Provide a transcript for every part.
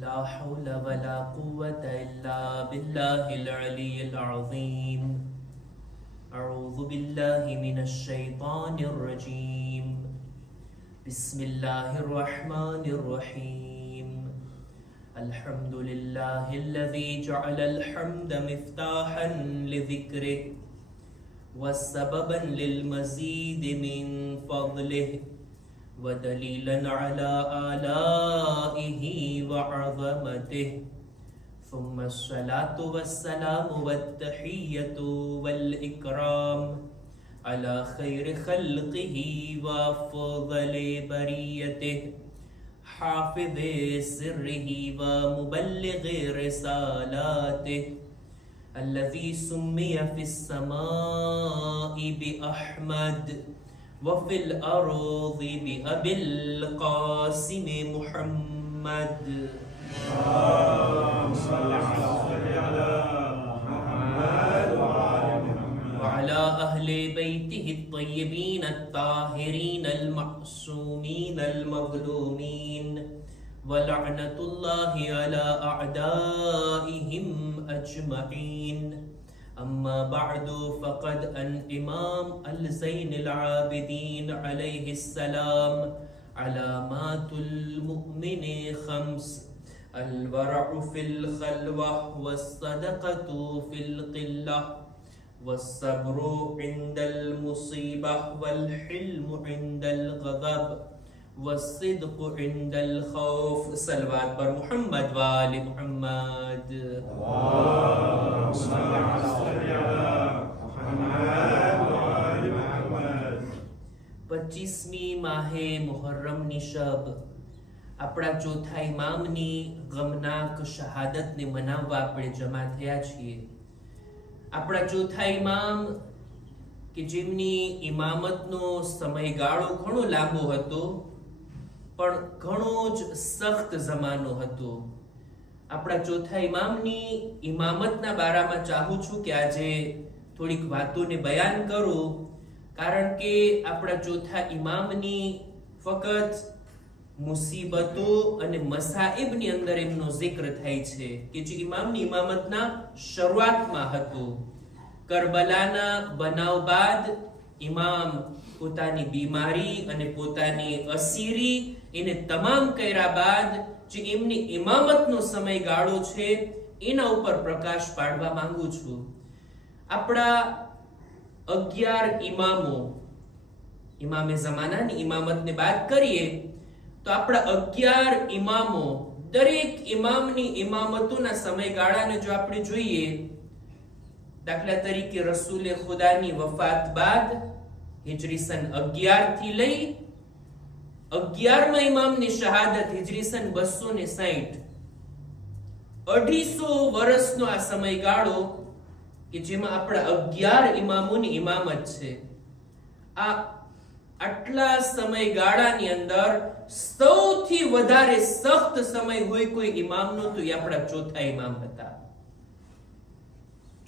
لا حول ولا قوة إلا بالله العلي العظيم. أعوذ بالله من الشيطان الرجيم. بسم الله الرحمن الرحيم. الحمد لله الذي جعل الحمد مفتاحا لذكره وسببا للمزيد من فضله ودليلا على آلائه وعظمته. ثم الصلاة والسلام والتحية والإكرام على خير خلقه وأفضل بريته حافظ سره ومبلغ رسالاته الذي سمي في السماء بأحمد وفي الأرض بأبي القاسم محمد. اللهم صل على محمد وعلى أهل بيته الطيبين الطاهرين المعصومين المظلومين ولعنة الله على أعدائهم أجمعين. أما بعد فقد أن إمام الزين العابدين عليه السلام علامات المؤمن خمس: الورع في الخلوة والصدقة في القلة والصبر عند المصيبة والحلم عند الغضب والصدق عند الخوف. صلوات بر محمد وآل محمد. اللهم صل على محمد وآل محمد. 25મી માહે મુહર્રમની શબ આપણા ચોથા ઇમામની ગમનાક શહાદતને મનાવવા આપણે જમા થયા છીએ. આપણા ચોથા ઇમામ કે જેમની ઇમામતનો સમયગાળો ઘણો લાંબો હતો પણ ઘણો જ સખ્ત જમાનો હતો. આપણા ચોથા ઇમામની ઇમામતના બારામાં ચાહું છું કે આજે થોડીક વાતોને બયાન કરું, કારણ કે આપણા ચોથા ઇમામની ફક્ત મુસીબતો અને મસાઈબની અંદર એમનો જિક્ર થાય છે કે જે ઇમામની ઇમામતના શરૂઆતમાં હતું. કરબલાના બનાવ બાદ ઇમામ પોતાની બીમારી અને પોતાની અસીરી એને તમામ કર્યા બાદ જે એમની ઇમામતનો સમયગાળો છે એના ઉપર પ્રકાશ પાડવા માંગુ છું. આપણા 11 ઇમામો, ઇમામે ઝમાનાની ઇમામતને બાદ કરીએ તો આપણા 11 ઇમામો, દરેક ઇમામની ઇમામતોના સમયગાળાને જો આપણે જોઈએ, દાખલા તરીકે રસૂલે ખુદાની વફાત બાદ હિજરી સન 11 થી લઈ 11મા ઇમામની શહાદત હિજરી સન 260, 250 વર્ષનો આ સમયગાળો કે જેમાં આપણા 11 ઇમામોની ઇમામત છે. આટલા સમયગાળાની અંદર સૌથી વધારે સખ્ત સમય હોય કોઈ ઇમામનો તો એ આપણા ચોથા ઇમામ હતા.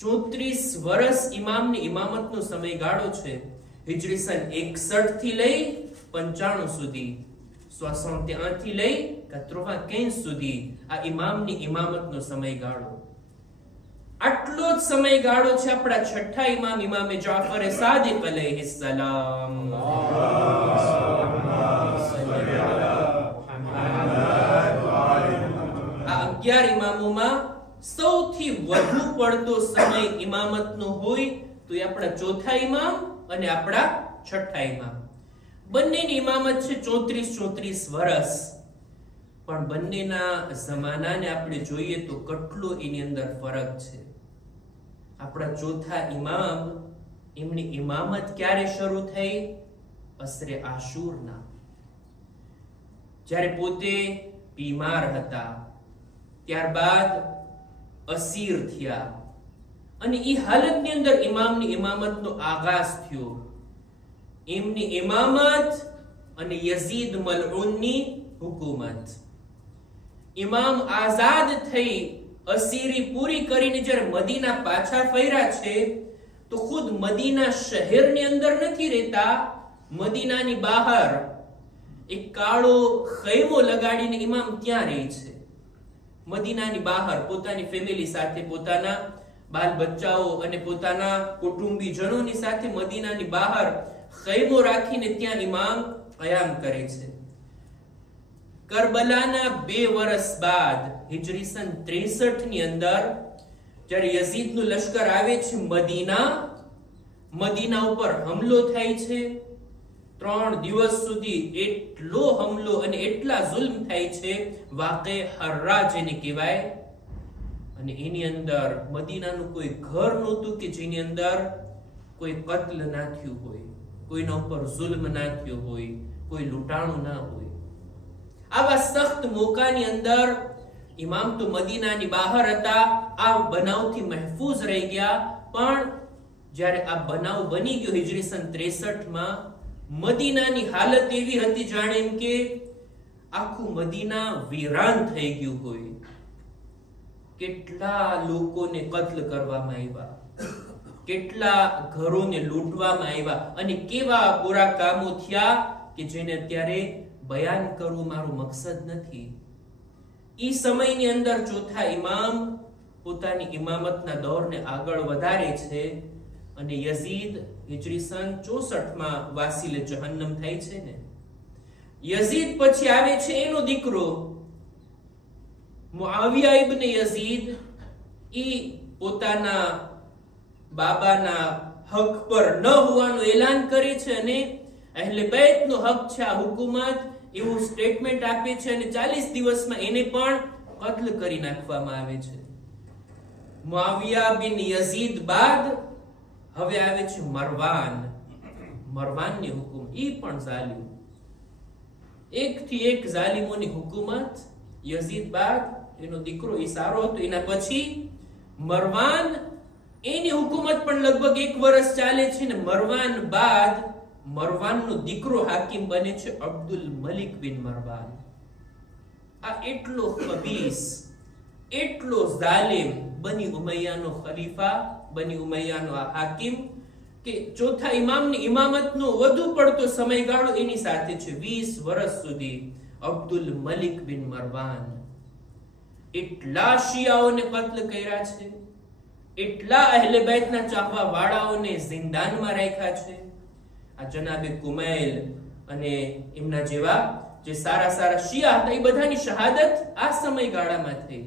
34 વર્ષ ઇમામની ઇમામતનો સમયગાળો છે. હિજરી સન 61 થી લઈ 95 સુધી, 61 થી લઈ 95 સુધી આ ઇમામની ઇમામતનો સમયગાળો. આટલો જ સમયગાળો છે આપણા છઠ્ઠા ઇમામ ઇમામે જાફર સાદિક અલૈહિસ સલામ. આ 11 ઇમામોમાં સૌથી વધુ પડતો સમય ઇમામતનો હોય તો એ આપણા ચોથા ઇમામ અને આપણા છઠ્ઠા ઇમામ. બંનેની ઇમામત છે 34 વર્ષ, પણ બંનેના જમાનાને આપણે જોઈએ તો કેટલો એની અંદર ફરક છે. આપણા ચોથા ઇમામ, એમની ઇમામત ક્યારે શરૂ થઈ? અસરે આશુરના, જ્યારે પોતે બીમાર હતા, ત્યારબાદ અસીર થયા અને એ હાલતની અંદર ઇમામની ઇમામતનો આગાઝ થયો. એમની ઇમામત અને યઝીદ મલઉનની હુકુમત. ઇમામ આઝાદ થઈ અસીરી પૂરી કરીને જ્યારે મદીના પાછા ફર્યા છે તો ખુદ મદીના શહેરની અંદર નથી રહેતા, મદીનાની બહાર એક કાળો ખૈમો લગાડીને ઇમામ ત્યાં રહે છે. મદીનાની બહાર પોતાની ફેમિલી સાથે, પોતાના બાલ બચ્ચાઓ અને પોતાના કુટુંબીજનોની સાથે મદીનાની બહાર ખૈમો રાખીને ત્યાં ઇમામ કયામ કરે છે. કરબલાના 2 વર્ષ બાદ હિજરી સન 63 ની અંદર જ્યારે યઝીદનું લશ્કર આવે છે મદીના ઉપર હુમલો થાય છે. 3 દિવસ સુધી એટલો હુમલો અને એટલા જુલ્મ થાય છે, વાકે હર્રા જેને કહેવાય. અને એની અંદર મદીનાનું કોઈ ઘર નહોતું કે જેની અંદર કોઈ કત્લ ના થયું હોય, કોઈના ઉપર જુલ્મ ના થયો હોય, કોઈ લૂંટાણું ના હોય. આવા સખ્ત મોકાની અંદર ઇમામ તો મદીનાની બહાર હતા, આ બનાવથી મહેફૂઝ રહી ગયા. પણ જ્યારે આ બનાવ બની ગયો હિજરી સન 63 માં, મદીનાની હાલત એવી હતી જાણે એમ કે આખું મદીના વીરાન થઈ ગયું હોય. કેટલા લોકોને કત્લ કરવામાં આવ્યા, કેટલા ઘરોને લૂંટવામાં આવ્યા અને કેવા બુરા કામો થયા કે જેને અત્યારે બયાન કરવું મારું મકસદ નથી. ઈ સમયની અંદર ચોથા ઇમામ પોતાની ઇમામતના દોરને આગળ વધારે છે અને યઝીદ હિજરી સન 64 માં વાસીલે જહન્નમ થાય છે ને. યઝીદ પછી આવે છે એનો દીકરો મુઆવિયા ઇબ્ન યઝીદ. ઈ પોતાના બાબાના હક પર ન હોવાનું એલાન કરે છે અને અહેલે બેતનો હક છે આ હુકુમત એવું સ્ટેટમેન્ટ આપે છે અને 40 દિવસમાં એને પણ કત્લ કરી નાખવામાં આવે છે. મુઆવિયા બિન યઝીદ બાદ હવે આવે છે મરવાનની હુકુમ. ઈ પણ ઝાલિમ, એકથી એક ઝાલિમોની હુકુમત. યઝીદ બાદ એનો દીકરો ઈ સારો હતો, એના પછી મરવાન, એની હુકુમત પણ લગભગ 1 વર્ષ ચાલે છે ને મરવાન બાદ મરવાનનો દીકરો હાકીમ બને છે અબ્દુલ મલિક બિન મરવાન. આ એટલો ખબીસ, એટલો ઝાલિમ બની ઉમૈયાનો ખલીફા, બની ઉમૈયાનો આ હાકીમ કે ચોથા ઇમામની ઇમામતનો વધુ પડતો સમયગાળો એની સાથે છે 20 વર્ષ સુધી. અબ્દુલ મલિક બિન મરવાન એટલા શિયાઓને કત્લ કર્યા છે, એટલા અહેલે બેતના ચાહવા વાળાઓને જિંદાનમાં રાખ્યા છે. આ જનાબે કુમૈલ અને એમના જેવા જે સારા શિયા હતા એ બધાની શહાદત આ સમયગાળામાં થઈ.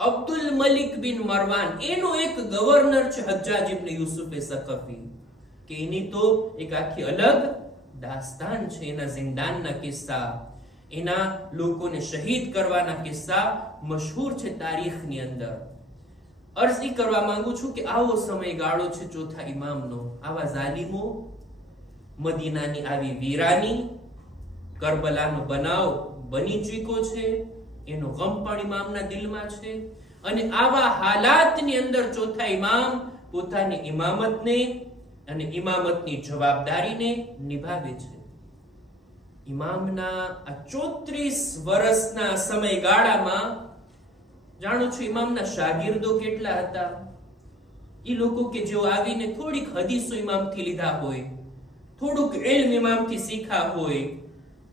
અબ્દુલ મલિક બિન મરવાન એનો એક ગવર્નર છે હજ્જાજ ઇબ્ન યુસુફ સકફી, કે એની તો એક આખી અલગ દાસ્તાન છે. એના જિંદાનના કિસ્સા, એના લોકોને શહીદ કરવાના કિસ્સા મશહૂર છે તારીખની અંદર. અર્જ કરવા માંગુ છું કે આવો સમયગાળો છે ચોથા ઇમામનો. આવા ઝાલિમો, મદીનાની આવી વીરાની, કરબલાનો બનાવ બની ચૂક્યો છે, એનો ગમ પણ ઇમામના દિલમાં છે. અને આવા હાલાતની અંદર ચોથા ઇમામ પોતાની ઇમામતને અને ઇમામતની જવાબદારીને નિભાવે છે. ઇમામના આ 34 વર્ષના સમયગાળામાં જાણો છો ઇમામના શાગીર્દો કેટલા હતા. એ લોકો કે જેઓ આવીને થોડીક હદીસો ઇમામથી લીધા હોય, થોડુંક ઇલ્મ ઇમામથી શીખા હોય,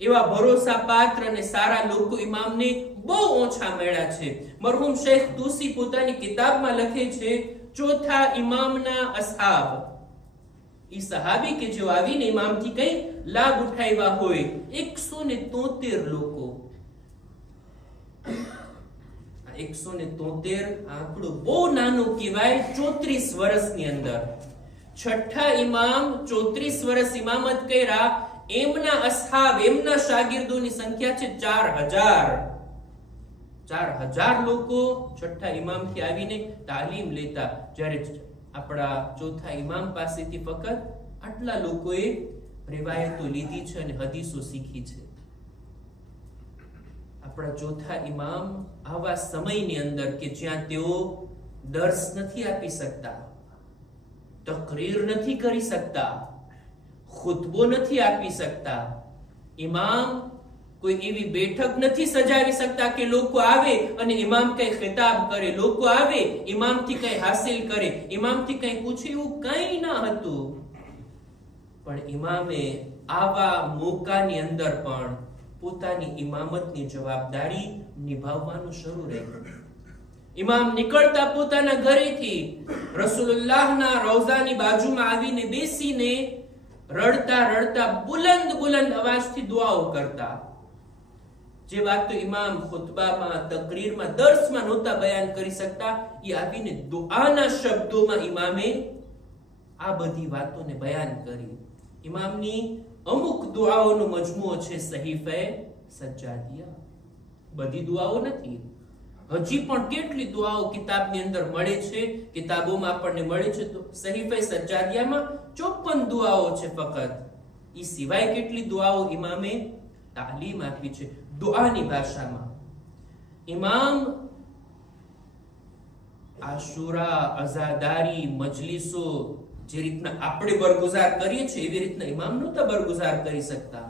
એવા ભરોસા પાત્ર અને સારા લોકો ઇમામને બહુ ઓછા મળ્યા છે. મરહુમ શેખ તુસી પોતાની કિતાબમાં લખે છે ચોથા ઇમામના અસહાબ, ઈ સહાબી કે જેઓ આવીને ઇમામથી કઈ લાભ ઉઠાવ્યા હોય 173 લોકો. 173 આંકડો બહુ નાનો કહેવાય 34 વર્ષની અંદર. છઠ્ઠા ઇમામ 34 વર્ષ ઇમામત કર્યા, એમના અસહાબ, એમના શાગીર્દોની સંખ્યા છે 4000 લોકો છઠ્ઠા ઇમામથી આવીને તાલીમ લેતા. જ્યારે આપણા ચોથા ઇમામ પાસેથી ફક્ત આટલા લોકોએ રિવાયતો લીધી છે અને હદીસો શીખી છે. આપણા ચોથા ઇમામ આવા સમયની અંદર કે જ્યાં તેઓ દર્સ નથી આપી શકતા, તકરીર નથી કરી શકતા, ખુતબો નથી આપી શકતા, ઇમામ કોઈ એવી બેઠક નથી સજાવી શકતા કે લોકો આવે અને ઇમામ કઈ ખિતાબ કરે, લોકો આવે ઇમામથી કઈ હાસિલ કરે, ઇમામથી કઈ પૂછે, એવું કઈ ના હતું. પણ ઇમામે આવા મોકાની અંદર પણ પોતાની ઇમામતની જવાબદારી નિભાવવાનું શરૂ રાખ્યું. ઇમામ નીકળતા પોતાના ઘરેથી રસૂલુલ્લાહના રોઝાની બાજુમાં આવીને બેસીને રડતા રડતા બુલંદ અવાજથી દુઆઓ કરતા. જે વાત તો ઇમામ ખુતબામાં, તકરીરમાં, દર્સમાં નહોતા બયાન કરી શકતા, એ આવીને દુઆના શબ્દોમાં ઇમામે આ બધી વાતોને બયાન કરી. ઇમામની અમુક દુઆઓનો મજમુઓ છે સહીફે સજ્જાદિયા. બધી દુઆઓ નથી, હજી પણ કેટલી દુઆઓ કિતાબની અંદર મળે છે, કિતાબોમાં આપણને મળે છે. તો સહીફે સજ્જાદિયામાં 54 દુઆઓ છે ફક્ત. એ સિવાય કેટલી દુઆઓ ઇમામે તાલીમ આપી છે દુઆની ભાષામાં. ઇમામ આશુરા, અઝાદારી, મજલિસો જે રીતના આપણે બરગુજાર કરીએ છીએ એવી રીતના ઇમામ નહોતા બરગુજાર કરી શકતા.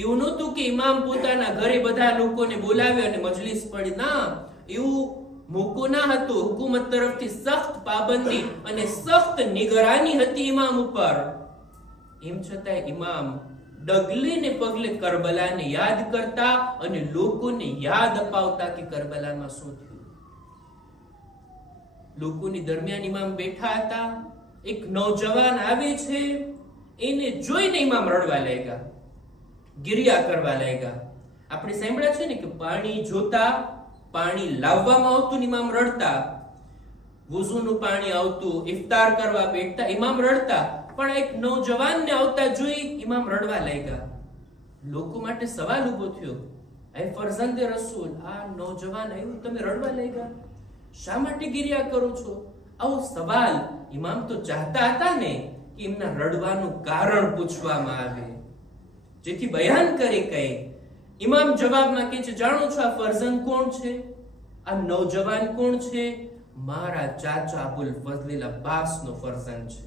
એવું નહોતું કે ઇમામ પોતાના ઘરે બધા લોકોને બોલાવે અને મજલિસ પડી. ના, એવું મોકો ના હતો. હુકુમત તરફથી સખ્ત પાબંદી અને સખ્ત નિગરાની હતી ઇમામ ઉપર. એમ છતાં ઇમામ ડગલે ને પગલે કરબલાને યાદ કરતા અને લોકોને યાદ અપાવતા કે કરબલામાં શું થયું. લોકોની દરમિયાન ઇમામ બેઠા હતા. એક નૌજવાન આવે છે, એને જોઈને ઇમામ રડવા લાગ્યા, ગિરિયા કરવા લાગ્યા. આપણે સાંભળ્યા છે ને કે પાણી જોતા પાણી લાવવામાં આવતું, ઇમામ રડતા. વુઝુનું પાણી આવતું, ઇફતાર કરવા બેઠતા, ઇમામ રડતા. પણ એક નૌજવાનને આવતા જોઈ ઇમામ રડવા લાગ્યા. લોકો માટે સવાલ ઉભો થયો, એ ફરઝંદે રસૂલ, આ નૌજવાન આવ્યું, તમે રડવા લાગ્યા, શા માટે ગિરિયા કરો છો? આવો સવાલ ઇમામ તો ચાહતા હતા ને કે એમના રડવાનું કારણ પૂછવામાં આવે, જેથી બયાન કરે. કઈ ઇમામ જવાબમાં કહે છે, જાણો છો આ ફરઝંદ કોણ છે? આ નૌજવાન કોણ છે? મારા ચાચા અબુલ ફઝલ અબ્બાસ નો ફરઝંદ છે.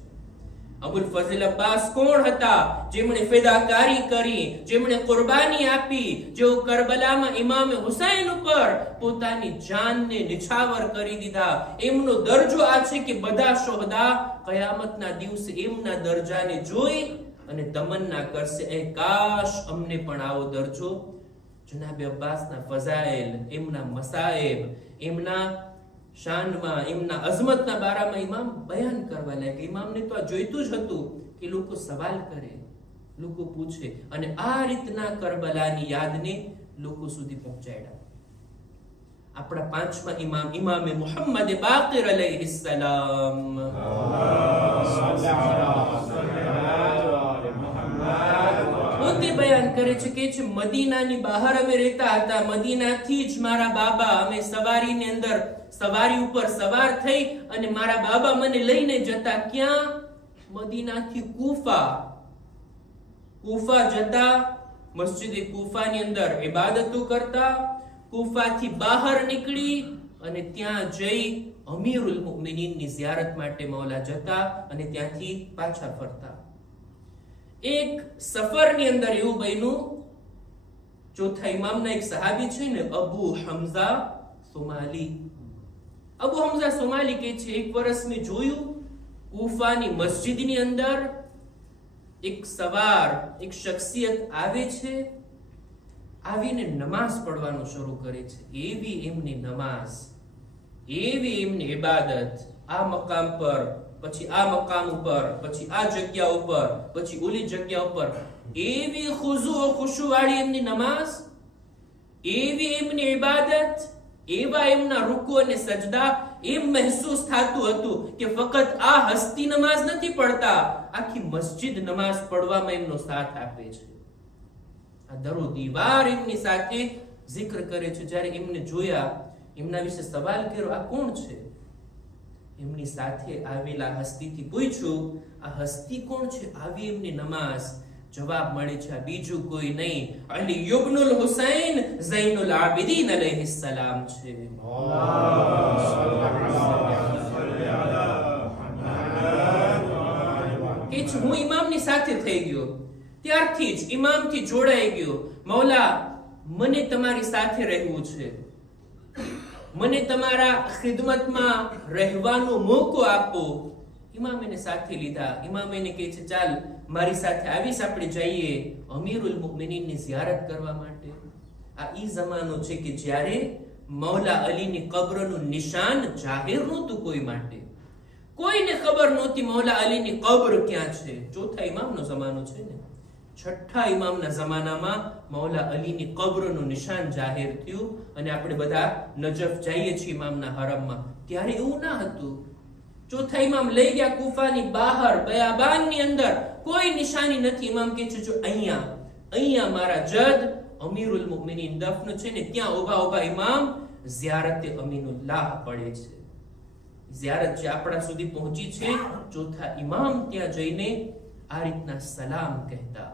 અબુલ ફઝલ અબ્બાસ કોણ હતા? જેમણે ફિદાકારી કરી, જેમણે કુરબાની આપી, જેઓ કરબલામાં ઇમામ હુસૈન ઉપર પોતાની જાનને નિછાવર કરી દીધા. એમનો દરજ્જો આ છે કે બધા શોહદા કયામતના દિવસે એમના દરજાને જોઈ અને તમન્ના કરશે, એ કાશ અમને પણ આવો દરજ્જો. જનાબે અબ્બાસના ફઝાઇલ, એમના મસાઇબ, એમના શાનમાં, એમના અઝમતના બારામાં ઇમામ બયાન કરવા લાગ્યા. ઇમામને તો આ જોઈતું જ હતું કે લોકો સવાલ કરે, લોકો પૂછે, અને આ રીતના કરબલાની યાદને લોકો સુધી પહોંચાડ્યા. આપણા પાંચમા ઇમામ, ઇમામે મુહમ્મદ બાકિર અલૈહિસ્સલામ, પોતે બયાન કરે છે કે મદીનાની બહાર અમે રહેતા હતા. મદીનાથી જ મારા બાબા, અમે સવારીની અંદર સવારી ઉપર સવાર થઈ અને મારા બાબા મને લઈને જતા. ક્યાં? મદીનાથી કૂફા. કૂફા જતા, મસ્જિદ કૂફાની અંદર ઇબાદતો કરતા. કૂફાથી બહાર નીકળી અને ત્યાં જઈ અમીરુલ મુમિનીનની ઝિયારત માટે મૌલા જતા અને ત્યાંથી પાછા ફરતા. એક સફરની અંદર એવું બન્યું, ચોથા ઇમામના એક સહાબી છે ને, અબુ હમઝા સોમાલી. અબુ હમઝા સોમાલી કહે છે, એક વર્ષ મેં જોયું કૂફાની મસ્જિદની અંદર એક સવાર, એક શખ્સિયત આવે છે, આવીને નમાઝ પડવાનું શરૂ કરે છે. એવી એમની નમાઝ, એવી એમની ઇબાદત, આ મકામ પર, પછી આ મકામ ઉપર, પછી આ જગ્યા ઉપર, પછી ઓલી જગ્યા ઉપર, એવી ખુશુ ખુશુ વાળી એમની નમાઝ, એવી એમની ઇબાદત, એવા એમના રૂકુ અને સજદા. એમ મહેસૂસ થતું હતું કે ફક્ત આ હસ્તી નમાઝ નથી પડતા, આખી મસ્જિદ નમાઝ પડવામાં એમનો સાથ આપે છે. આ દરો દીવાર એમની સાથે zikr કરે છે. જ્યારે એમને જોયા, એમના વિશે સવાલ કર્યો, આ કોણ છે? એમની સાથે આવેલા હસ્તીથી પૂછ્યું, આ હસ્તી કોણ છે? આવી એમની નમાઝ. જવાબ મળે છે, આ બીજું કોઈ નહીં, અલી ઇબ્નુલ હુસૈન ઝૈનુલ આબિદીન અલૈહિસ્સલામ છે. કે હું ઇમામની સાથે થઈ ગયો, ત્યારથી જ ઇમામથી જોડાઈ ગયો. મૌલા, મને તમારી સાથે રહેવું છે, મને તમારા ખિદમતમાં રહેવાનો મોકો આપો. ઇમામ એને સાથે લીધા. ઇમામ એને કહે છે, ચાલ મારી સાથે આવીશ, આપણે જઈએ અમીરુલ મુમિનીનની ઝિયારત કરવા માટે. આ ઈ જમાનો છે કે જ્યારે મૌલા અલીની કબ્રનું નિશાન જાહેર નહોતું કોઈ માટે. કોઈને ખબર નહોતી મૌલા અલીની કબ્ર ક્યાં છે. ચોથા ઇમામનો જમાનો છે ને. છઠ્ઠા ઇમામના જમાનામાં મૌલા અલીની કબ્રનું નિશાન જાહેર થયું અને આપણે બધા નજફ જઈએ છીએ ઇમામના હરમમાં. ત્યારે એવું ના હતું. ચોથા ઇમામ લઈ ગયા કુફાની બહાર બયાબાનની અંદર, કોઈ નિશાની નથી. ઇમામ કહે છે, જો અહીંયા મારા જદ અમીરુલ મુમિનીન દફન છે ને, ત્યાં ઊભા ઇમામ ઝિયારતે અમીનુલ્લાહ પડે છે. ઝિયારત જે આપણા સુધી પહોંચી છે, ચોથા ઇમામ ત્યાં જઈને આ રીતના સલામ કહેતા.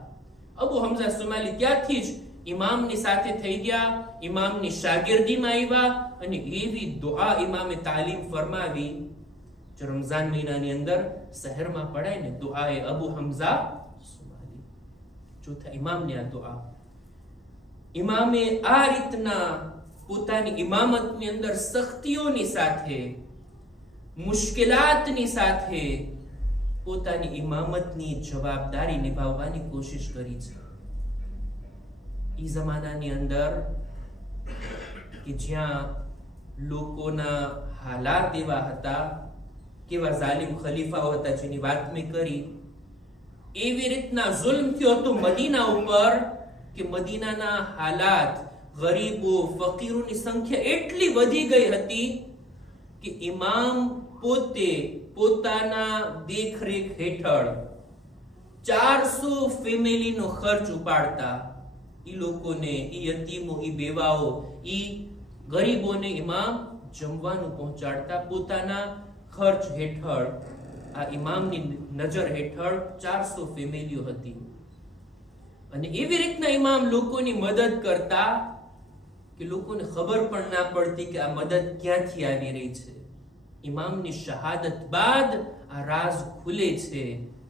અબુ હમઝા સુમાલી ત્યાંથી જ ઇમામની સાથે થઈ ગયા, ઇમામની શાગિર્દીમાં આવ્યા અને એવી દુઆ ઇમામે તાલીમ ફરમાવી જો રમઝાન મહિનાની અંદર શહેરમાં પડાય ને, દુઆએ અબુ હમઝા સુમાલી, ચોથા ઇમામની આ દુઆ. ઇમામે આ રીતના પોતાની ઇમામતની અંદર સખ્તીઓની સાથે, મુશ્કેલાતની સાથે પોતાની ઇમામતની જવાબદારી નિભાવવાની કોશિશ કરી છે. ઈ જમાનાની અંદર કે જ્યાં લોકોના હાલાત એવા હતા, કેવા જાલિમ ખલીફાઓ હતા જેની વાત મેં કરી, એવી રીતના જુલ્મ થયો હતો મદીના ઉપર કે મદીનાના હાલાત, ગરીબો, ફકીરોની સંખ્યા એટલી વધી ગઈ હતી કે ઇમામ પોતે પોતાના દેખરેખ હેઠળ 400 ફેમિલીનો ખર્ચ ઉપાડતા. ઈ લોકોને, ઈ યતીમો, ઈ બેવાઓ, ઈ ગરીબોને ઇમામ જમવાનું પહોંચાડતા. પોતાના ખર્ચ હેઠળ, આ ઇમામની નજર હેઠળ 400 ફેમિલીઓ હતી. અને એવી રીતના ઇમામ લોકોની મદદ કરતા કે લોકોને ખબર પણ ના પડતી કે આ મદદ ક્યાંથી આવી રહી છે. ઇમામની શહાદત બાદ આ રાઝ ખુલે છે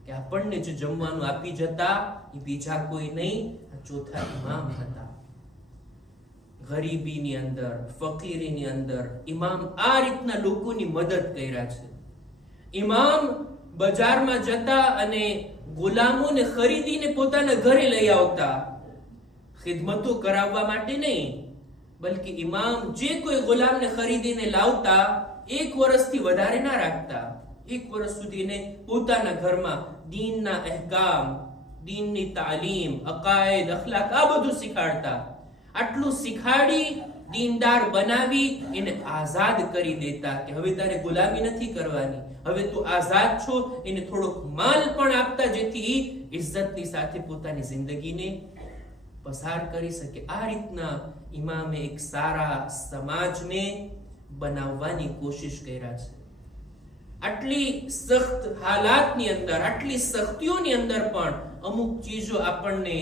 કે આપણને જે જમવાનું આપી જતા એ બીજા કોઈ નહીં, આ ચોથા ઇમામ હતા. ગરીબીની અંદર, ફકીરીની અંદર ઇમામ આ રીતના લોકોની મદદ કર્યા છે. ઇમામ બજારમાં જતા અને ગુલામોને ખરીદીને પોતાના ઘરે લઈ આવતા, ખિદમતો કરાવવા માટે નહીં, બલકે ઇમામ જે કોઈ ગુલામને ખરીદીને લાવતા 1 વર્ષથી વધારે ના રાખતા. 1 વર્ષ સુધી એને પોતાના ઘરમાં દીનના અહેકામ, દીનની તાલીમ, અકાયદ, અખલાક આ બધું શીખાડતા. આટલું શીખાડી દીનદાર બનાવી એને આઝાદ કરી દેતા કે હવે તારે ગુલામી નથી કરવાની, હવે તું આઝાદ છો. એને થોડોક માલ પણ આપતા જેથી ઇજ્જતની સાથે પોતાની જિંદગીને પસાર કરી શકે. આ રીતના ઇમામે એક સારા સમાજને બનાવવાની કોશિશ કર્યા છે. આટલી સખ્ત હાલાતની અંદર, આટલી સખ્તીઓની અંદર પણ અમુક ચીજો આપણને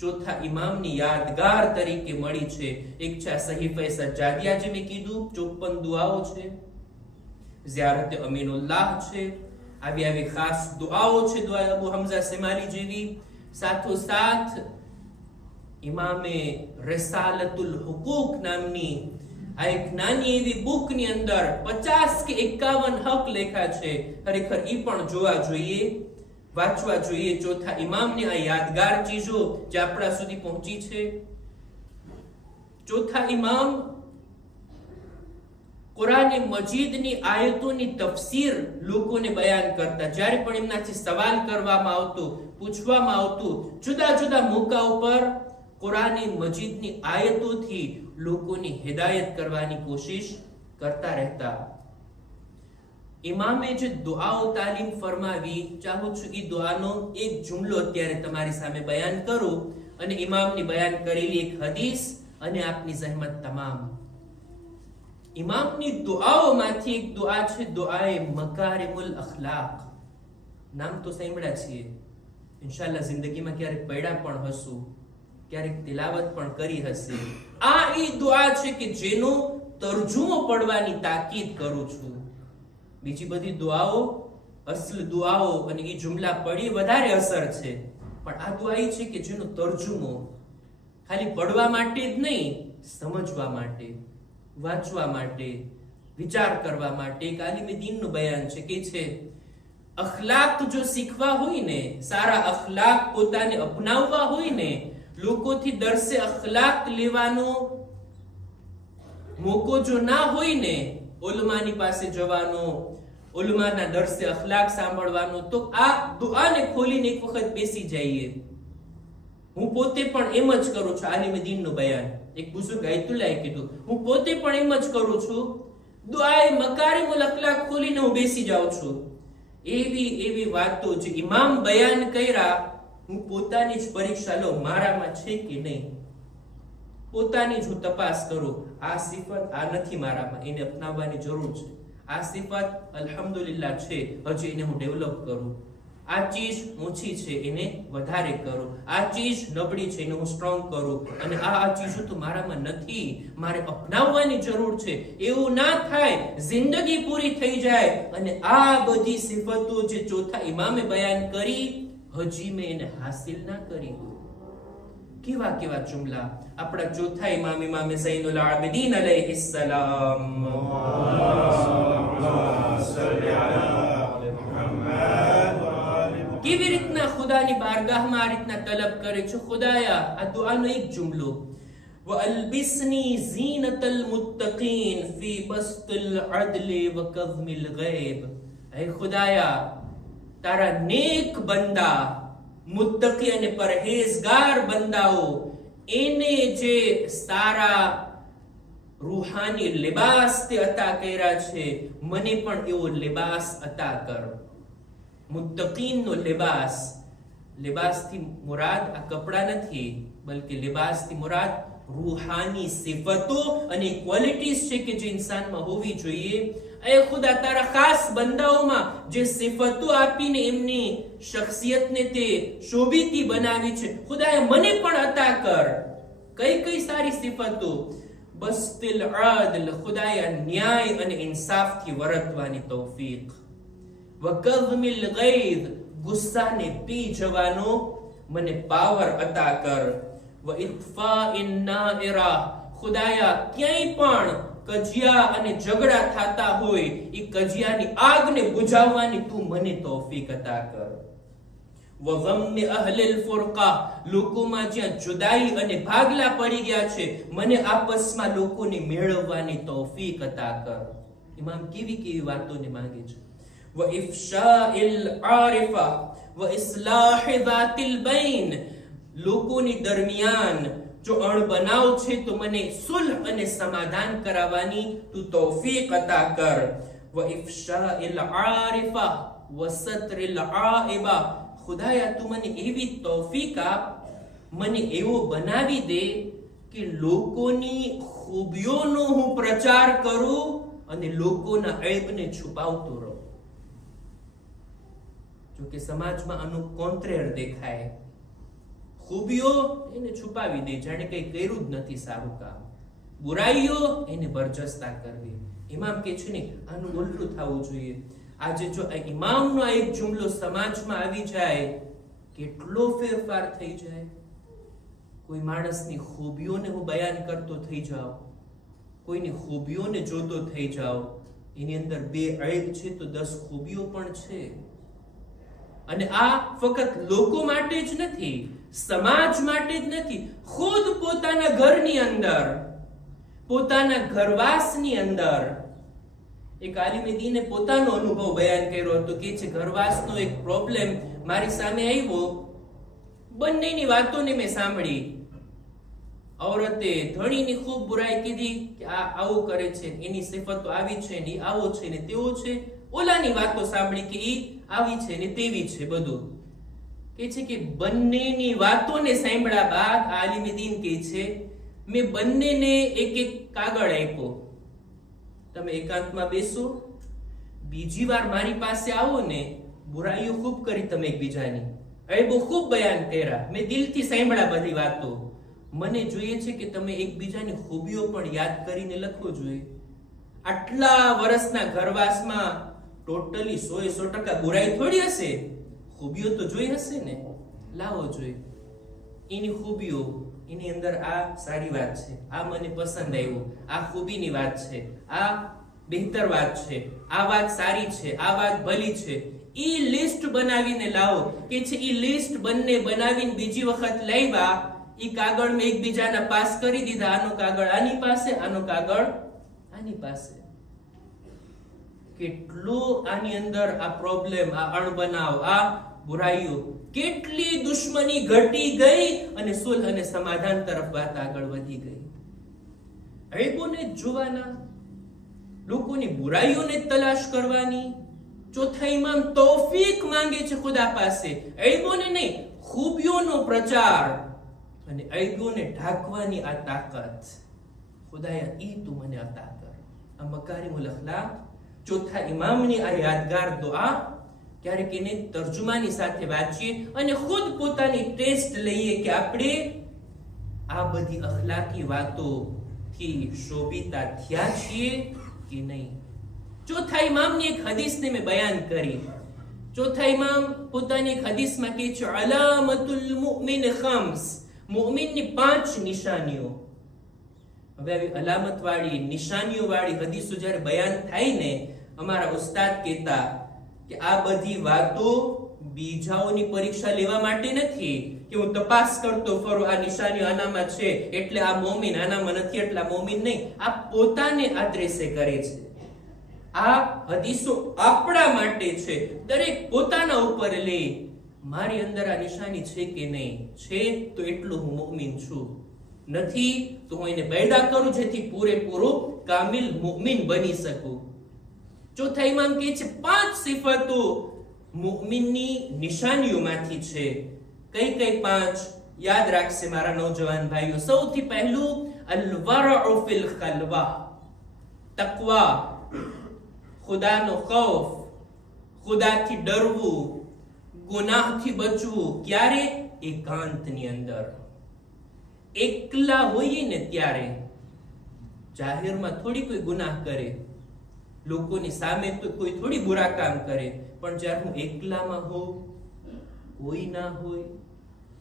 ચોથા ઇમામની યાદગાર તરીકે મળી છે. એક છે સહીફે સજ્જાદિયા, જે મેં કીધું, 54 દુઆઓ છે. ઝિયારત અમીનુલ્લાહ છે. આવી ખાસ દુઆઓ છે, દુઆ અબુ હમઝા સિમાલી જેવી. સાથોસાથ ઇમામે રિસાલતુલ હુકૂક નામની આ એક નાની એવી બુકની અંદર 50 કે 51 હક લેખા છે. ખરેખર ઈ પણ જોવા જોઈએ, વાંચવા જોઈએ. ચોથા ઇમામની આ યાદગાર ચીજો જે આપણા સુધી પહોંચી છે. ચોથા ઇમામ કુરાન મજીદની આયતોની તફસીર લોકોને બયાન કરતા. જ્યારે પણ એમનાથી સવાલ કરવામાં આવતો, પૂછવામાં આવતું, જુદા જુદા મોકા ઉપર કુરાન મજીદની આયતોથી લોકોની હિદાયત કરવાની કોશિશ કરતા રહેતા. ઇમામે જે દુઆઓ તાલીમ ફરમાવી, ચાહું છું એ દુઆનો એક જુમલો અત્યારે તમારી સામે બયાન કરું અને ઇમામની બયાન કરેલી એક હદીસ અને આપની જહેમત તમામ. ઇમામની દુઆઓમાંથી એક દુઆ છે, દુઆએ મકારિમુલ અખલાક. નામ તો સાંભળ્યા છીએ, ઇન્શાઅલ્લાહ જિંદગીમાં ક્યારેક પડ્યા પણ હશું, ક્યારેક તિલાવત પણ કરી હશે. આ એ દુઆ છે કે જેનો તર્જુમો પડવાની તાકીદ કરું છું. બીજી બધી દુઆઓ, અસલ દુઆઓ અને એ જુમલા પડી વધારે અસર છે, પણ આ દુઆ એ છે કે જેનો તર્જુમો ખાલી પડવા માટે જ નહીં, સમજવા માટે, વાંચવા માટે, વિચાર કરવા માટે. એક આલિમે દીનનું બયાન છે કે છે અખલાક જો શીખવા હોય ને, સારા અખલાક પોતાને અપનાવવા હોય ને, લોકોથી દરસે અખલાક લેવાનો મોકો જો ના હોય ને, ઉલમાની પાસે જવાનો, ઉલમાના દરસે અખલાક સાંભળવાનો, તો આ દુઆને ખોલીને એક વખત બેસી જઈએ. હું પોતે પણ એમ જ કરું છું. આલિમે દીનનું બયાન એક બુઝુર્ગ આયતુલ્લાહે કીધું, હું પોતે પણ એમ જ કરું છું. દુઆએ મકારિમુલ અખલાક ખોલીને હું બેસી જાઉં છું. એવી વાતો જે ઇમામ બયાન કર્યા, હું પોતાની જ પરીક્ષા લઉં, મારામાં છે કે નહીં. પોતાની જ હું તપાસ કરું. આ સિફત આ નથી મારામાં, એને અપનાવવાની જરૂર છે. આ સિફત અલ્હમ્દુલિલ્લાહ છે, હજી એને હું ડેવલપ કરું. આ ચીજ ઊંચી છે, એને વધારે કરું. આ ચીજ નબળી છે, એને હું સ્ટ્રોંગ કરું. અને આ ચીજો તો મારામાં નથી, મારે અપનાવવાની જરૂર છે. એવું ના થાય જિંદગી પૂરી થઈ જાય અને આ બધી સિફતો જે ચોથા ઇમામે બયાન કરી, હજી મેં એને હાસિલ ના કરી. કેવા કેવા જુમલા આપણા ચોથા ઇમામ ઇમામ ઝૈનુલ આબિદીન અલૈહિસ સલામ. કેવી રીતના ખુદાની બારગાહમાં આ રીતના તલબ કરે છે. ખુદાયા, આ દુઆનો એક જુમલો, વઅલ્બિસની ઝીનતલ મુત્તકીન ફી બસ્તિલ અદલી વ કઝમિલ ગૈબ. હે ખુદાયા, તારા નેક બંદા, મુત્તકી અને પરહેઝગાર બંદાઓ, એને જે સારા રૂહાની લિબાસ તે અતા કર્યા છે, મને પણ એવો લિબાસ અતા કર. મુત્તકીનનો લિબાસ, લિબાસથી મુરાદ આ કપડા નથી, બલકે લિબાસથી મુરાદ રૂહાની સિફતો અને ક્વોલિટીઝ છે કે જે ઇન્સાનમાં હોવી જોઈએ. એ ખુદા, તારા ખાસ બંદાઓમાં જે સિફતો આપીને એમની શખ્સિયતને તે શોભીતી બનાવી છે, ખુદાએ મને પણ અતા કર. કઈ કઈ સારી સિફતો? બસ્તિલ અદલ, ખુદાએ ન્યાય અને ઇન્સાફથી વર્તવાની તૌફીક. વકઝમિલ ગૈઝ, ગુસ્સાને પી જવાનો મને પાવર અતા કર. વઇત્ફાઇન નાઇરા, ખુદાયા ક્યાંય પણ કજિયા અને ઝઘડા થતા હોય, એ કજિયાની આગને બુઝાવવાની તું મને તૌફીક અતા કર. વગમ્મિ અહલિલ ફુરકા, લોકોમાં જ્યાં જુદાઈ અને ભાગલા પડી ગયા છે, મને આપસમાં લોકોને મેળવવાની તૌફીક અતા કર. ઇમામ કેવી કેવી વાતોને માંગે છે. વઇફશાઇલ આરિફા વઇસ્લાહી ذاتિલ બૈન, લોકોની દરમિયાન જો અણબનાવ છે તો મને સુલહ અને સમાધાન કરાવવાની તું તૌફીક અતા કર. વઇફશાઇલ આરિફા વસત્રિલ આઇબા, ખુદાયા તું મને એવી તૌફીક આપ, મને એવો બનાવી દે કે લોકોની ખૂબીઓનો હું પ્રચાર કરું અને લોકોના ઐબને છુપાવતો રહું. જો કે સમાજમાં આનું કોન્ટ્રેર દેખાય. ખૂબીઓ એને છુપાવી દે, જાણે કઈ કર્યું જ નથી સારું કામ. બુરાઈઓ એને બરજસ્તા કરવી. ઇમામ કે છે ને, આનું ઉલટું થવું જોઈએ. આજે જો આ ઇમામનો એક જુમલો સમાજમાં આવી જાય, કેટલો ફેરફાર થઈ જાય. કોઈ માણસની ખૂબીઓને હું બયાન કરતો થઈ જાઉં, કોઈની ખૂબીઓને જોતો થઈ જાઉં, એની અંદર 2 ઐબ છે તો 10 ખૂબીઓ પણ છે. અને આ ફક્ત લોકો માટે જ નથી, સમાજ માટે જ નથી, ખુદ પોતાના ઘરની અંદર, પોતાના ઘરવાસની અંદર. એક આલિમે દીને પોતાનો અનુભવ બયાન કર્યો હતો કે છે, ઘરવાસનો એક પ્રોબ્લેમ મારી સામે આવ્યો. બંનેની વાતોને મેં સાંભળી. ઔરતે ધણીની ખૂબ બુરાઈ કીધી કે આ આવું કરે છે, એની સિફતો આવી છે ને આવો છે ને તેવો છે. ઓલાની વાતો સાંભળી કે ઈ આવી છે ને તેવી છે. બધું કે છે કે બંનેની વાતોને સાંભળ્યા બાદ આલિમે દીન કહે છે, મેં બંનેને એક એક કાગળ આપ્યો, તમે એકાંતમાં બેસો, બીજી વાર મારી પાસે આવો ને, બુરાઈઓ ખૂબ કરી તમે એકબીજાની, ઐબો ખૂબ બયાન કર્યા, મેં દિલથી સાંભળ્યા બધી વાતો. મને જોઈએ છે કે તમે એકબીજાની ખૂબીઓ પણ યાદ કરીને લખવો જોઈએ. આટલા વર્ષના ઘરવાસમાં ટોટલી 100% બુરાઈ થોડી હશે, ખૂબીઓ તો જોઈ હશે ને, લાવો જોઈએ એની ખૂબીઓ. એની અંદર આ સારી વાત છે, આ મને પસંદ આવ્યું, આ ખૂબીની વાત છે, આ બહેતર વાત છે, આ વાત સારી છે, આ વાત ભલી છે. ઈ લિસ્ટ બનાવીને લાવો. કે છે ઈ લિસ્ટ બંને બનાવીને બીજી વખત લાવ્યા, ઈ કાગળ મેં એકબીજાના પાસ કરી દીધા. આનો કાગળ આની પાસે, આનો કાગળ આની પાસે. કેટલો આની અંદર આ પ્રોબ્લેમ, આ અણબનાવ, આ બુરાઈઓ, કેટલી દુશ્મની ઘટી ગઈ અને સુલહ અને સમાધાન તરફ વાત આગળ વધી ગઈ. અયબોને જોવાના, લોકોની બુરાઈઓને તલાશ કરવાની. ચોથા ઇમામ તૌફીક માંગે છે ખુદા પાસે, અયબોને નહીં, ખૂબીઓનો પ્રચાર અને અયબોને ઢાંકવાની આ તાકાત. ખુદાયા ઈ તું મને અતા કર. આ મકારીમુલ અખલાક ચોથા ઇમામની આ યાદગાર દુઆ ક્યારેક એને તર્જુમાની સાથે વાંચીએ અને ખુદ પોતાની ટેસ્ટ લઈએ કે આપણે આ બધી અખલાકી વાતોથી શોભિતા થયા છીએ કે નહીં. ચોથા ઇમામની એક હદીસને મેં બયાન કરી. ચોથા ઇમામ પોતાની એક હદીસમાં કહે છે, અલામતુલ મુમિન ખમ્સ, મુમિનની 5 નિશાનીઓ. હવે આવી અલામત વાળી, નિશાનીઓ વાળી હદીસો જ્યારે બયાન થાય ને, અમારા ઉસ્તાદ કહેતા કે આ બધી વાતો બીજાઓની પરીક્ષા લેવા માટે નથી કે હું તપાસ કરતો ફરું આ નિશાનીઓ આનામાં છે એટલે આ મોમિન, આનામાં નથી એટલે આ મોમિન નહીં. આ પોતાને આદ્રેસે કરે છે. આ હદીસો આપણા માટે છે. દરેક પોતાના ઉપર લે, મારી અંદર આ નિશાની છે કે નહીં, છે તો એટલું હું મુમિન છું, નથી તો હું એને પેદા કરું જેથી પૂરેપૂરો કામિલ મુમિન બની શકું. ચોથા ઇમામ કહે છે 5 સિફતો મુમિનની નિશાનીઓમાંથી છે. કઈ કઈ 5 યાદ રાખશે મારા નૌજવાન ભાઈઓ. સૌથી પહેલું અલ-વરઉ ફિલ ખલવા, તકવા, ખુદાનો ખૌફ, ખુદાથી ડરવું, ગુનાહથી બચવું. ક્યારે? એકાંતની અંદર, એકલા હોઈએ ને ત્યારે. જાહેરમાં થોડી કોઈ ગુનાહ કરે, લોકોની સામે તો કોઈ થોડી બુરા કામ કરે, પણ જ્યારે હું એકલામાં હોઉં, કોઈ ના હોય,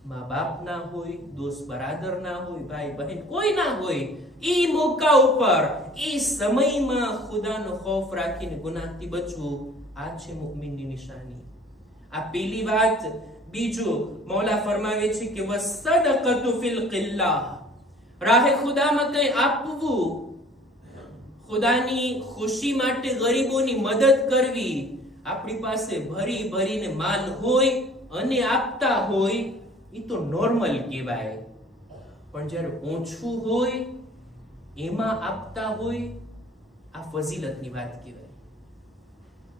મા બાપ ના હોય, દોસ્ત બરાદર ના હોય, ભાઈ બહેન કોઈ ના હોય, ઈ મોકા ઉપર, ઈ સમયમાં ખુદાનો ખૌફ રાખીને ગુનાહથી બચવું, આ છે મુમિનની નિશાની. આ પહેલી વાત. બીજું, મૌલા ફરમાવે છે કે વસદકતુ ફિલ કિલ્લા, રાહે ખુદામાં કંઈ આપવું, ખુદાની ખુશી માટે ગરીબોની મદદ કરવી. આપણી પાસે ભરી ભરીને માલ હોય અને આપતા હોય, એ તો નોર્મલ કહેવાય. પણ જ્યારે ઓછું હોય એમાં આપતા હોય, આ ફઝીલતની વાત કહેવાય.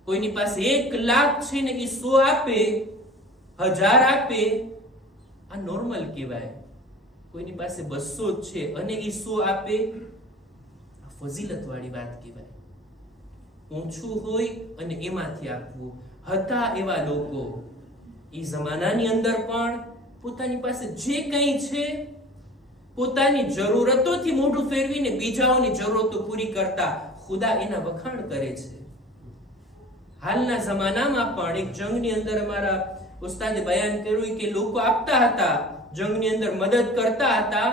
કોઈની પાસે 1 લાખ છે ને એ 100 આપે, 1000 આપે, આ નોર્મલ કહેવાય. કોઈની પાસે 200 છે અને એ 100 આપે, આ ફઝીલત વાળી વાત કહેવાય. ઓછું હોય અને એમાંથી આપવું. હતા એવા લોકો એ જમાનાની અંદર પણ પોતાની પાસે જે કંઈ છે પોતાની જરૂરતોથી મોઢું ફેરવીને બીજાઓની જરૂરતો પૂરી કરતા. ખુદા એના વખાણ કરે છે. હાલના જમાનામાં પણ એક જંગની અંદર અમારા ઉસ્તાદે બયાન કર્યું કે લોકો આપતા હતા, જંગની અંદર મદદ કરતા હતા.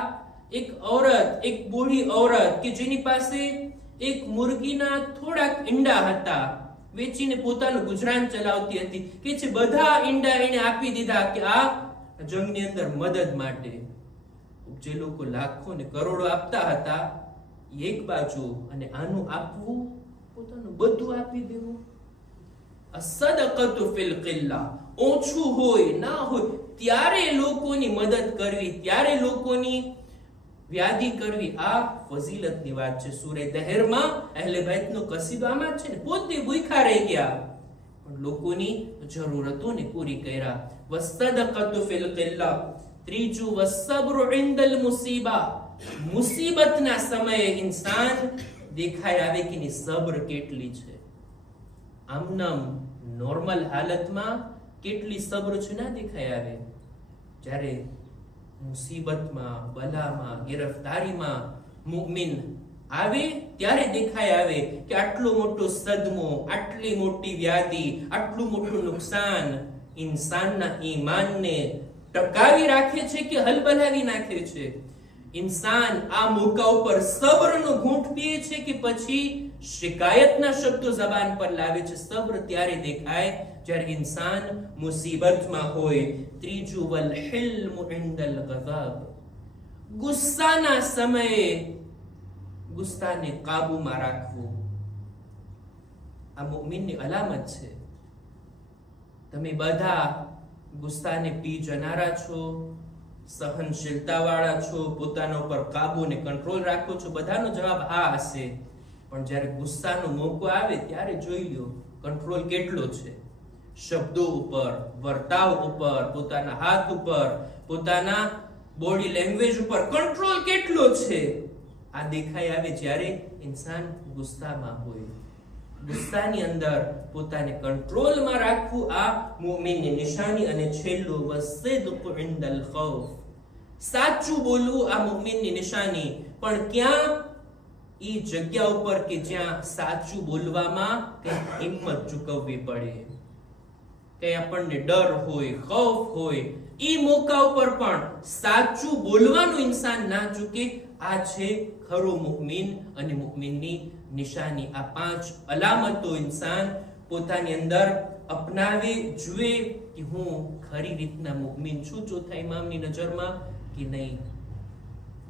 એક औरत, એક બુઢી औरत કે જેની પાસે એક મુર્ગીના થોડાક ઈંડા હતા, વેચીને પોતાનું ગુજરાન ચલાવતી હતી. કે છે બધા ઈંડા એને આપી દીધા કે આ જંગની અંદર મદદ માટે. જે લોકો લાખો ને કરોડો આપતા હતા એક બાજુ, અને આનું આપવું, પોતાનું બધું આપી દેવું. અસદકતુ ફિલ કિલ્લા, ઓછું હોય ના હોય ત્યારે લોકોની મદદ કરવી, ત્યારે લોકોની વ્યાધિ કરવી, આ ફઝીલતની વાત છે. સૂરે દહેરમાં અહેલે બેતનો કસીદો આમાં છે ને, પોતે ભૂખ્યા રહી ગયા પણ લોકોની જરૂરતોને પૂરી કર્યા. વસદકતુ ફિલ કિલ્લા. ત્રીજું, વસબ્રુ ઇન્દલ મુસીબા, મુસીબતના સમયે ઇન્સાન દેખાય આવે કે ની સબ્ર કેટલી છે. આમનામ નોર્મલ હાલતમાં કેટલી સબ્ર છે ના દેખાય આવે. જ્યારે મુસીબતમાં, બલામાં, ગિરફતારીમાં મુમિન આવે ત્યારે દેખાય આવે કે આટલો મોટો સદમો, આટલી મોટી વ્યાધિ, આટલું મોટું નુકસાન ઇન્સાનના ઈમાનને ટકાવી રાખે છે કે હલબલાવી નાખે છે. ઇન્સાન આ મોકા ઉપર સબ્રનો ઘૂંટ પીએ છે કે પછી શિકાયતના શબ્દો જબાન પર લાવે છે. સબ્ર ત્યારે દેખાય જ્યારે ઇન્સાન મુસીબતમાં હોય. ત્રીજું વલ હિલ્મ ઇન્દલ ગઝબ, ગુસ્સાના સમયે ગુસ્સાને કાબુમાં રાખવું. આ મુમિનની અલામત છે. તમે બધા ગુસ્સાને પી જનારા છો, સહનશીલતા વાળા છો, પોતાના ઉપર કાબુ ને કંટ્રોલ રાખો છો. બધાનો જવાબ હા હશે. પણ જ્યારે ગુસ્સાનો મોકો આવે ત્યારે જોઈ લો કંટ્રોલ કેટલો છે. શબ્દો ઉપર, વર્તાવ ઉપર, પોતાના હાથ ઉપર, પોતાના બોડી લેંગ્વેજ ઉપર કંટ્રોલ કેટલો છે. આ દેખાઈ આવે જ્યારે ઇન્સાન ગુસ્સામાં હોય. ગુસ્સાની અંદર પોતાને કંટ્રોલમાં રાખવું આ મુમિનની નિશાની. અને છેલ્લું વસિદ્કુ ઇન્દલ ખૌફ, સાચું બોલવું આ મુમિનની નિશાની. પણ ક્યાં? ઈ જગ્યા ઉપર કે જ્યાં સાચું બોલવામાં કઈ હિંમત ચૂકવવી પડે, કઈ આપણને ડર હોય, ખૌફ હોય, ઈ મોકા ઉપર પણ સાચું બોલવાનું ઇન્સાન ના ચૂકે. આ છે ખરો મુમિન અને મુમિનની નિશાની. આ 5 અલામતો ઇન્સાન પોતાની અંદર અપનાવે, જુએ કે હું ખરી રીતના મુમિન છું ચોથા ઇમામની નજરમાં કે નહીં.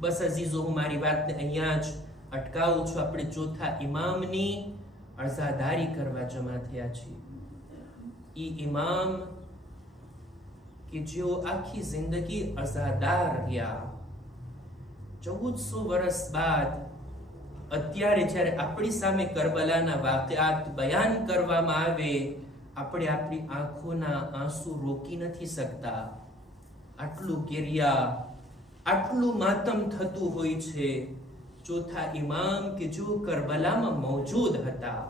બસ અઝીઝો, હું મારી વાતને અહીંયા જ અટકાવું છું. આપણે ચોથા ઇમામની અરઝાદારી કરવા જમા થયા છીએ. ઈ ઇમામ કે જેઓ આખી જિંદગી અઝાદાર રહ્યા. 1400 વર્ષ બાદ અત્યારે જ્યારે આપણી સામે કરબલાના વાકયાત બયાન કરવામાં આવે, આપણે આપણી આંખોના આંસુ રોકી નથી શકતા. આટલું ગિરિયા, આટલું માતમ થતું હોય છે. ચોથા ઇમામ કે જેઓ કરબલામાં મોજૂદ હતા,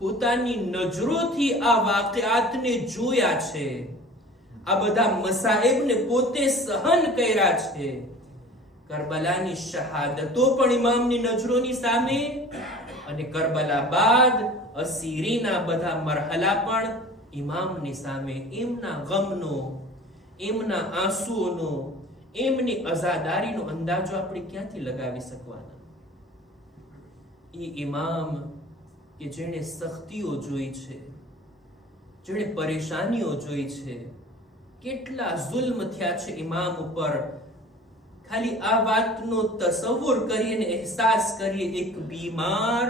પોતાની નજરોથી આ વાકયાતને જોયા છે, આ બધા મસાઇબને પોતે સહન કર્યા છે. કરબલાની શહાદતો પણ ઇમામની નજરોની સામે, અને કરબલા બાદ અસીરીના બધા મરહલા પણ ઇમામની સામે. એમના ગમનો, એમના આંસુઓનો, એમની અઝાદારીનો અંદાજો આપણે ક્યાંથી લગાવી શકવાના? એ ઇમામ કે જેણે સખ્તીઓ જોઈ છે, જેણે પરેશાનીઓ જોઈ છે, કેટલા જુલ્મ થયા છે ઇમામ ઉપર. ખાલી આ વાતનો તસવ્વુર કરીએ ને અહેસાસ કરીએ, એક બીમાર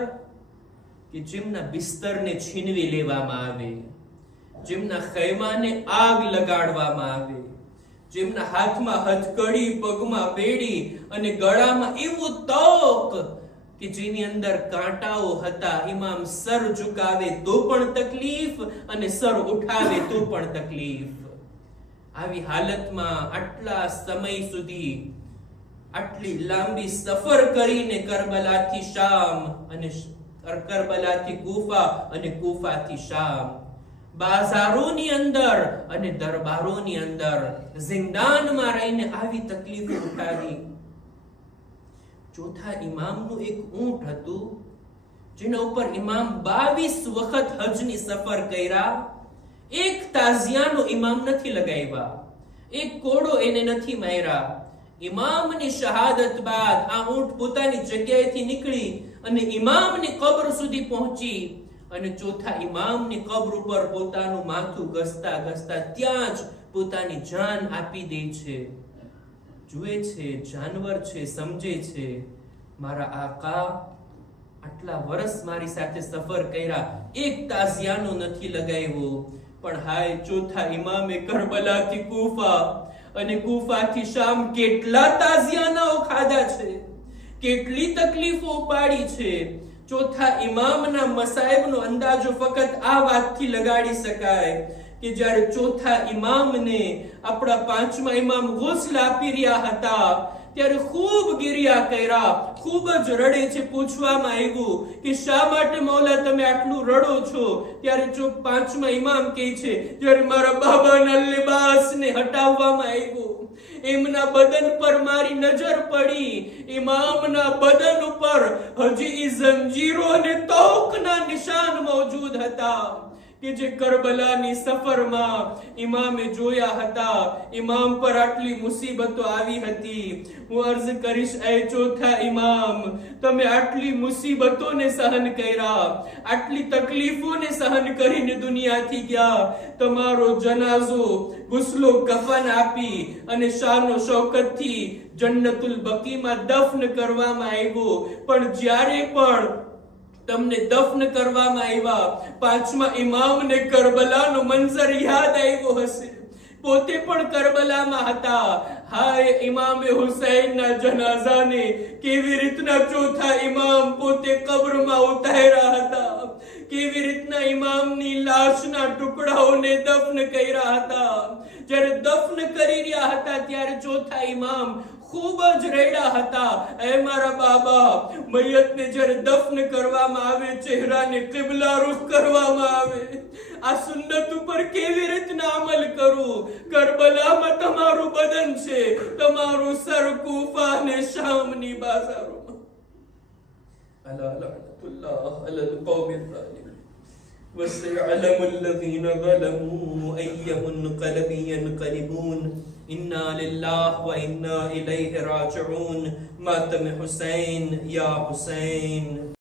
કે જેમના બિસ્તરને છીનવી લેવામાં આવે, જેમના ખૈમાને આગ લગાડવામાં આવે, જેમના હાથમાં હથકડી, પગમાં બેડી અને ગળામાં એવું તોક કે જેની અંદર કાંટાઓ હતા. ઇમામ સર ઝુકાવે તો પણ તકલીફ અને સર ઉઠાવે તો પણ તકલીફ. આવી હાલતમાં આટલા સમય સુધી, આટલી લાંબી સફર કરીને કરબલાથી શામ અને કરબલાથી કૂફા અને કૂફાથી શામ, બાજારોની અંદર અને દરબારોની અંદર ઝિંદાનમાં રહીને આવી તકલીફ ઉઠાવી. ચોથા ઇમામનું એક ઊંટ હતું જેના ઉપર ઇમામ 22 વખત હજની સફર કર્યા. એક તાઝિયાનો ઇમામ નથી લગાવ્યા, એક કોડો એને નથી માર્યા. ઇમામની શહાદત બાદ આ ઊંટ પોતાની જગ્યાએથી નીકળી અને ઇમામની કબ્ર સુધી પહોંચી, અને ચોથા ઇમામની કબ્ર ઉપર પોતાનું માથું ઘસતા ઘસતા ત્યાં જ પોતાની જાન આપી દે છે. જુએ છે, જાનવર છે, સમજે છે, મારા આકા આટલા વર્ષ મારી સાથે સફર કર્યા, એક તાઝિયાનો નથી લગાવ્યો. પણ હાય, ચોથા ઇમામે કરબલાથી કૂફા અને કૂફાથી શામ કેટલા તાઝિયાનાઓ ખાધા છે, કેટલી તકલીફો ઉપાડી છે. ચોથા ઇમામના મસાઇબનો અંદાજો ફક્ત આ વાતથી લગાડી શકાય કે જ્યારે ચોથા ઇમામને આપણા પાંચમા ઇમામ ગુસ્લ આપી રહ્યા હતા ત્યારે ખૂબ ગિરિયા કર્યા, ખૂબ જ રડે છે. પૂછવામાં આવ્યું કે શા માટે મૌલા તમે આટલું રડો છો? ત્યારે પાંચમા ઇમામ કહે છે, જ્યારે મારા બાબાના લિબાસને હટાવવામાં આવ્યું, એમના બદન પર મારી નજર પડી, ઇમામના બદન ઉપર હજી જંજીરો અને તોકના નિશાન મોજૂદ હતા. કે જે કરબલાની સફરમાં ઇમામે જોયા હતા, ઇમામ પર આટલી મુસીબતો આવી હતી. હું અર્જ કરીશ, એ ચોથા ઇમામ, તમે આટલી મુસીબતોને સહન કર્યા, આટલી તકલીફોને સહન કરીને દુનિયાથી ગયા. તમારો જનાઝો ગુસ્લો કફન આપી અને શાનો શૌકતથી જન્નતુલ બકીમાં દફન કરવામાં આવ્યો. પણ જ્યારે પણ તમને દફન કરવામાં આવ્યા, પાંચમા ઇમામને કરબલાનો મંઝર યાદ આવ્યો હશે. પોતે પણ કરબલામાં હતા. હાય, ઇમામે હુસૈનના જનાઝાને કેવી રીતના ચોથા ઇમામ પોતે કબ્રમાં ઉતાર્યા હતા, કેવી રીતના ઇમામની લાશના ટુકડાઓને દફન કર્યા હતા. જ્યારે દફન કરી રહ્યા હતા ત્યારે ચોથા ઇમામ ખૂબ જ રેડા હતા. એ મારા બાબા, મૈયતને જ્યારે દફન કરવામાં આવે, ચહેરાને કિબલા રૂખ કરવામાં આવે, આ સુન્નત ઉપર કેવી રીતના અમલ કરું? કરબલામાં તમારું બદન છે, તમારું સર કૂફા અને શામની બાજારોમાં. અલા લઅનતુલ્લાહ અલલ કૌમિલ ઝાલિમીન وسيعلم الذين ظلموا أي منقلب ينقلبون إنا لله وإنا إليه راجعون. ماتم حسين يا حسين.